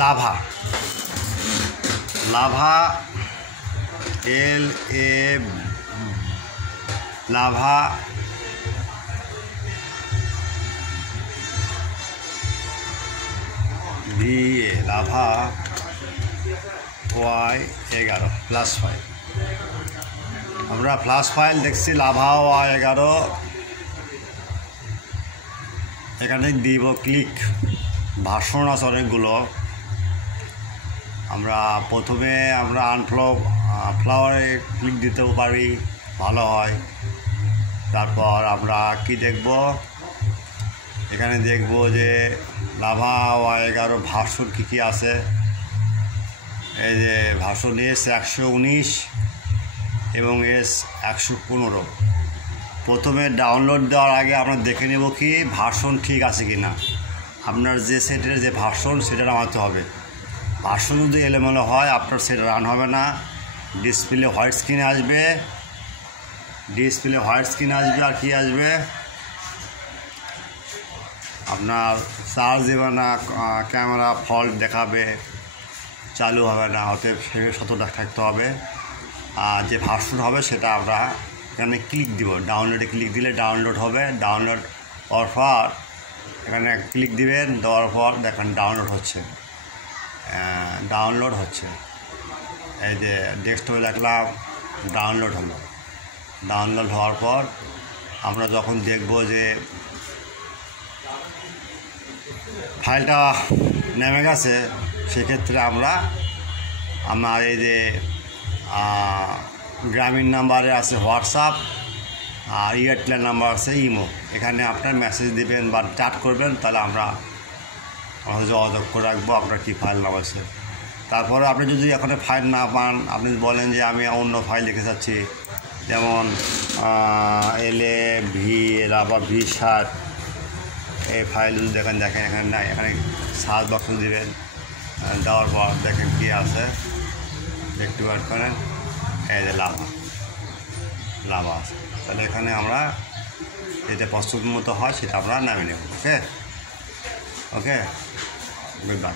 Lava lava LA lava VA lava Y11 plus file. আমরা plus file দেখছি lava Y11 এখানে দিব click. Version আছে অনেকগুলো। আমরা প্রথমে আমরা ফ্লাওয়ারে ক্লিক দিতেও পারি, ভালো হয়। তারপর আমরা কি দেখব, এখানে দেখব যে লাভা Y11 ভার্সন কী কী আছে। এই যে ভার্সন S119 এবং S115। প্রথমে ডাউনলোড দেওয়ার আগে আমরা দেখে নেব কি ভার্সন ঠিক আছে কি না। আপনার যে সেটের যে ভার্সন সেটা নামাতে হবে। ভার্সন যদি এলোমেলো হয় আপনার সেট রান হবে না। ডিসপ্লে হোয়াইট স্ক্রিন আসবে, আর কি আসবে, আপনার চার্জ দেবে না, ক্যামেরা ফল্ট দেখাবে, চালু হবে না। অতএব সেটা সতর্ক থাকতে হবে। আর যে ভার্সন হবে সেটা আমরা এখানে ক্লিক দিব। ডাউনলোডে ক্লিক দিলে ডাউনলোড হবে। ডাউনলোড হওয়ার পর এখানে ক্লিক দিবেন, দেওয়ার পর দেখেন ডাউনলোড হচ্ছে। এই যে ডেস্কটপে দেখলাম ডাউনলোড হলো। ডাউনলোড হওয়ার পর আমরা যখন দেখব যে ফাইলটা নেমে গেছে, সেক্ষেত্রে আমার এই যে গ্রামীণ নাম্বারে আছে হোয়াটসঅ্যাপ আর এয়ারটেল নাম্বার আছে ইমো, এখানে আপনার মেসেজ দেবেন বা চ্যাট করবেন, তাহলে আমরা যোগাযোগ করে রাখবো আপনার কী ফাইল নামাচ্ছে। তারপরে আপনি যদি এখানে ফাইল না পান, আপনি বলেন যে আমি অন্য ফাইল লিখে যাচ্ছি, যেমন LA লাভা V7, এই ফাইল যদি দেখেন এখানে নাই, এখানে সার্চ বক্স দেবেন। দেওয়ার পর দেখেন কী আছে, একটু অ্যাড করেন। এই যে লাভা আছে, তাহলে এখানে আমরা যেটা পছন্দ মতো হয় সেটা আমরা নামিয়ে নেব। ওকে, গুড বাই।